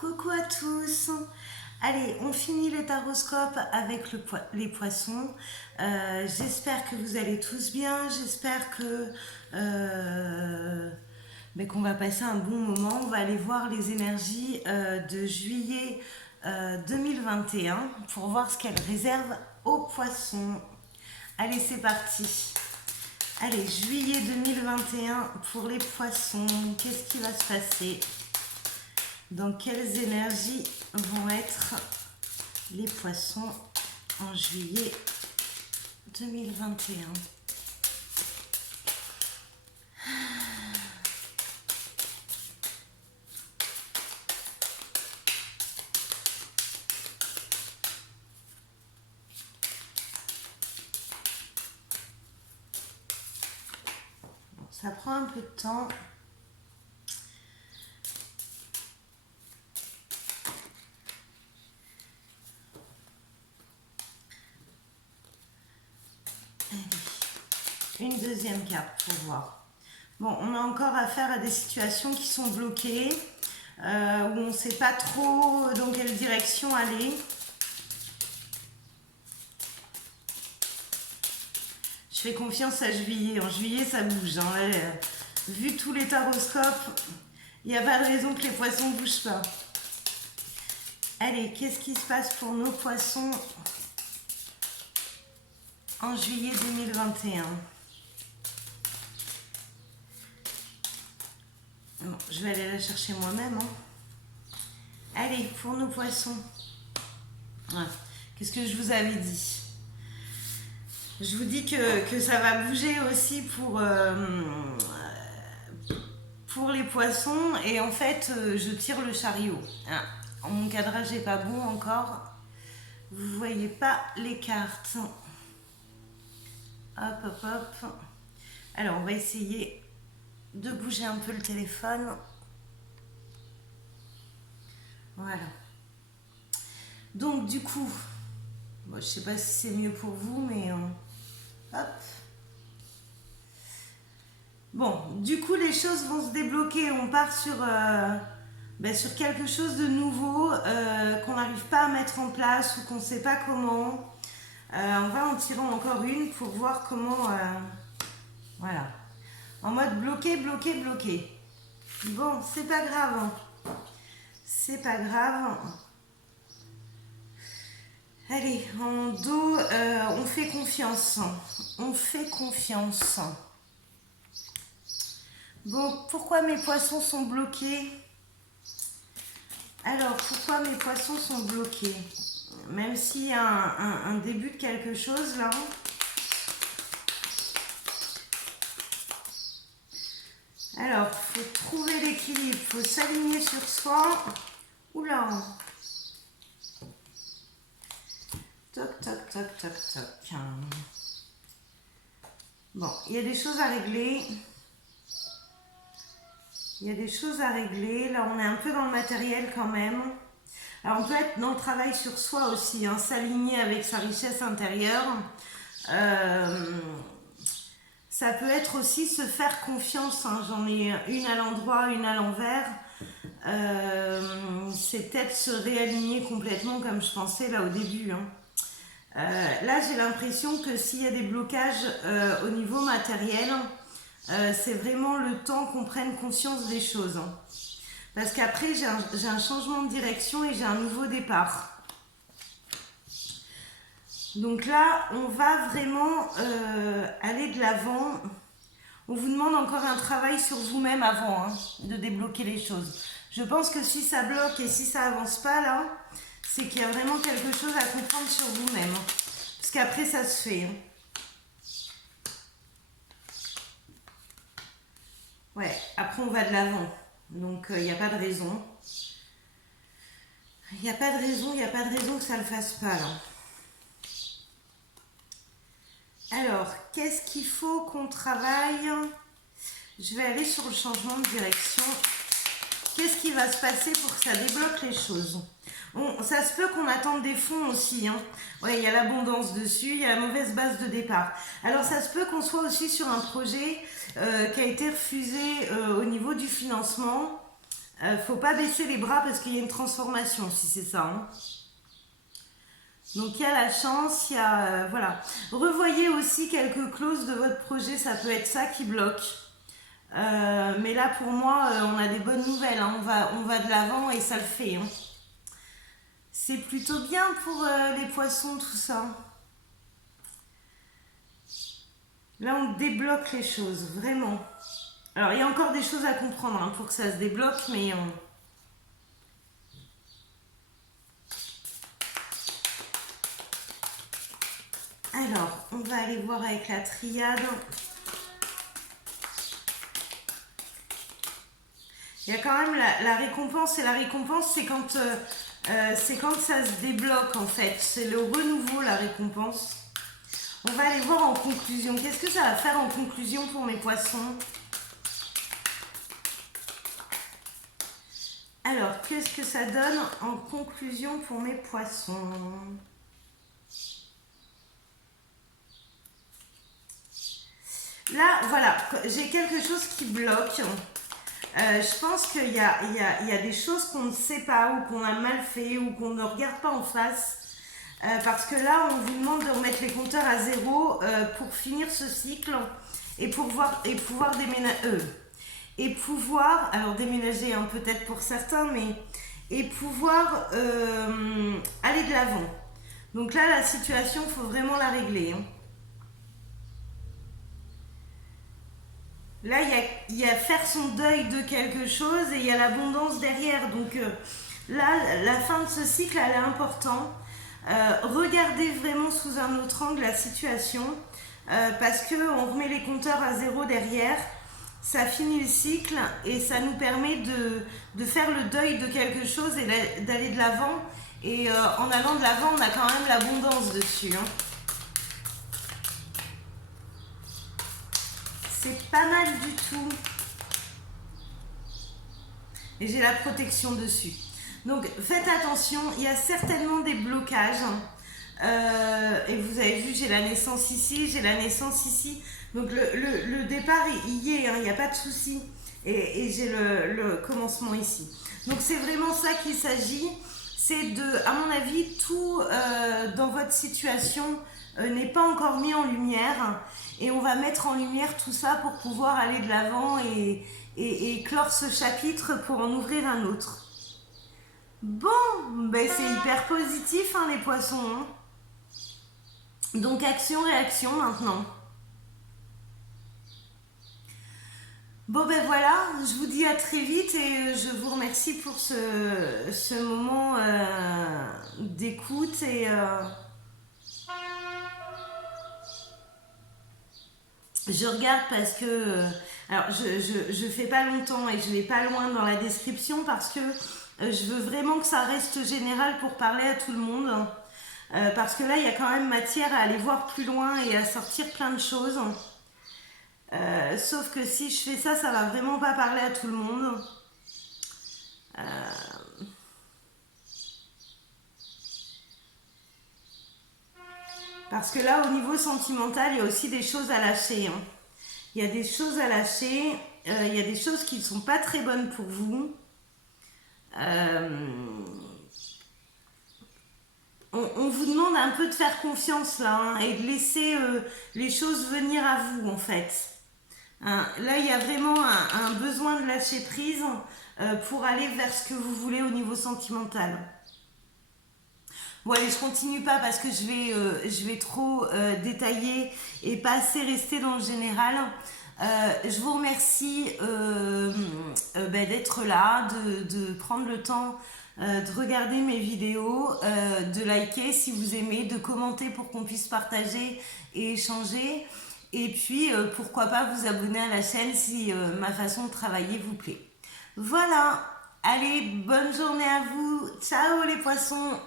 Coucou à tous. Allez, on finit les taroscopes avec les poissons. J'espère que vous allez tous bien. J'espère que qu'on va passer un bon moment. On va aller voir les énergies de juillet 2021 pour voir ce qu'elles réservent aux poissons. Allez, c'est parti. Allez, juillet 2021 pour les poissons. Qu'est-ce qui va se passer? Dans quelles énergies vont être les poissons en juillet 2021? Bon, ça prend un peu de temps. Une deuxième carte pour voir. Bon, on a encore affaire à des situations qui sont bloquées, où on ne sait pas trop dans quelle direction aller. Je fais confiance à juillet. En juillet, ça bouge. Hein. Là, vu tous les taroscopes, il n'y a pas de raison que les poissons ne bougent pas. Allez, qu'est-ce qui se passe pour nos poissons en juillet 2021? Bon, je vais aller la chercher moi-même. Hein. Allez, pour nos poissons. Ouais. Qu'est-ce que je vous avais dit? Je vous dis que ça va bouger aussi pour les poissons. Et en fait, je tire le chariot. Ah, mon cadrage n'est pas bon encore. Vous ne voyez pas les cartes. Hop, hop, hop. Alors, on va essayer de bouger un peu le téléphone. Voilà. Donc, du coup, bon, je ne sais pas si c'est mieux pour vous, mais hop. Bon, du coup, les choses vont se débloquer. On part sur quelque chose de nouveau qu'on n'arrive pas à mettre en place ou qu'on ne sait pas comment. On va en tirer encore une pour voir comment... voilà. En mode bloqué, bloqué, bloqué. Bon, c'est pas grave. Hein. C'est pas grave. Allez, en dos, on fait confiance. On fait confiance. Bon, pourquoi mes poissons sont bloqués? Alors, pourquoi mes poissons sont bloqués? Même s'il y a un début de quelque chose là. Alors, il faut trouver l'équilibre, il faut s'aligner sur soi. Oula! Toc, toc, toc, toc, toc. Bon, il y a des choses à régler. Il y a des choses à régler. Là, on est un peu dans le matériel quand même. Alors, on peut être dans le travail sur soi aussi, hein, s'aligner avec sa richesse intérieure. Ça peut être aussi se faire confiance. Hein. J'en ai une à l'endroit, une à l'envers. C'est peut-être se réaligner complètement comme je pensais là au début. Hein. Là, j'ai l'impression que s'il y a des blocages au niveau matériel, c'est vraiment le temps qu'on prenne conscience des choses. Hein. Parce qu'après, j'ai un changement de direction et j'ai un nouveau départ. Donc là, on va vraiment aller de l'avant. On vous demande encore un travail sur vous-même avant hein, de débloquer les choses. Je pense que si ça bloque et si ça avance pas là, c'est qu'il y a vraiment quelque chose à comprendre sur vous-même. Parce qu'après, ça se fait. Hein. Ouais, après on va de l'avant. Donc il n'y a pas de raison. Il n'y a pas de raison, il n'y a pas de raison que ça ne le fasse pas là. Alors, qu'est-ce qu'il faut qu'on travaille? Je vais aller sur le changement de direction. Qu'est-ce qui va se passer pour que ça débloque les choses? Bon, ça se peut qu'on attende des fonds aussi. Hein. Ouais, il y a l'abondance dessus, il y a la mauvaise base de départ. Alors, ça se peut qu'on soit aussi sur un projet qui a été refusé au niveau du financement. Faut pas baisser les bras parce qu'il y a une transformation, si c'est ça. Hein. Donc il y a la chance, il y a... voilà. Revoyez aussi quelques clauses de votre projet, ça peut être ça qui bloque. Mais là pour moi, on a des bonnes nouvelles, hein. On va de l'avant et ça le fait. Hein. C'est plutôt bien pour les poissons, tout ça. Là on débloque les choses, vraiment. Alors il y a encore des choses à comprendre hein, pour que ça se débloque, mais... Alors, on va aller voir avec la triade. Il y a quand même la récompense, et la récompense, c'est quand ça se débloque, en fait. C'est le renouveau, la récompense. On va aller voir en conclusion. Qu'est-ce que ça va faire en conclusion pour mes poissons? Alors, qu'est-ce que ça donne en conclusion pour mes poissons? Là, voilà, j'ai quelque chose qui bloque. Je pense qu'il y a des choses qu'on ne sait pas ou qu'on a mal fait ou qu'on ne regarde pas en face. Parce que là, on vous demande de remettre les compteurs à zéro pour finir ce cycle et pouvoir déménager. Alors déménager hein, peut-être pour certains, mais et pouvoir aller de l'avant. Donc là, la situation, il faut vraiment la régler. Hein. Là, il y a faire son deuil de quelque chose et il y a l'abondance derrière. Donc là, la fin de ce cycle, elle est importante. Regardez vraiment sous un autre angle la situation parce qu'on remet les compteurs à zéro derrière. Ça finit le cycle et ça nous permet de faire le deuil de quelque chose et d'aller de l'avant. Et en allant de l'avant, on a quand même l'abondance dessus. Hein. C'est pas mal du tout. Et j'ai la protection dessus. Donc faites attention, il y a certainement des blocages. Et vous avez vu, j'ai la naissance ici, j'ai la naissance ici. Donc le départ, il y est, hein, il n'y a pas de souci. Et j'ai le commencement ici. Donc c'est vraiment ça qu'il s'agit. C'est à mon avis, tout dans votre situation n'est pas encore mis en lumière. Et on va mettre en lumière tout ça pour pouvoir aller de l'avant et clore ce chapitre pour en ouvrir un autre. Bon, ben c'est hyper positif hein, les poissons. Hein. Donc action-réaction maintenant. Bon ben voilà, je vous dis à très vite et je vous remercie pour ce moment d'écoute et... Je regarde parce que... alors, je fais pas longtemps et je vais pas loin dans la description parce que je veux vraiment que ça reste général pour parler à tout le monde. Parce que là, il y a quand même matière à aller voir plus loin et à sortir plein de choses. Sauf que si je fais ça, ça va vraiment pas parler à tout le monde. Parce que là, au niveau sentimental, il y a aussi des choses à lâcher. Hein. Il y a des choses à lâcher. Il y a des choses qui ne sont pas très bonnes pour vous. On vous demande un peu de faire confiance là hein, et de laisser les choses venir à vous en fait. Hein, là, il y a vraiment un besoin de lâcher prise pour aller vers ce que vous voulez au niveau sentimental. Bon allez, je continue pas parce que je vais trop détailler et pas assez rester dans le général. Je vous remercie d'être là, de prendre le temps de regarder mes vidéos, de liker si vous aimez, de commenter pour qu'on puisse partager et échanger. Et puis, pourquoi pas vous abonner à la chaîne si ma façon de travailler vous plaît. Voilà, allez, bonne journée à vous. Ciao les poissons.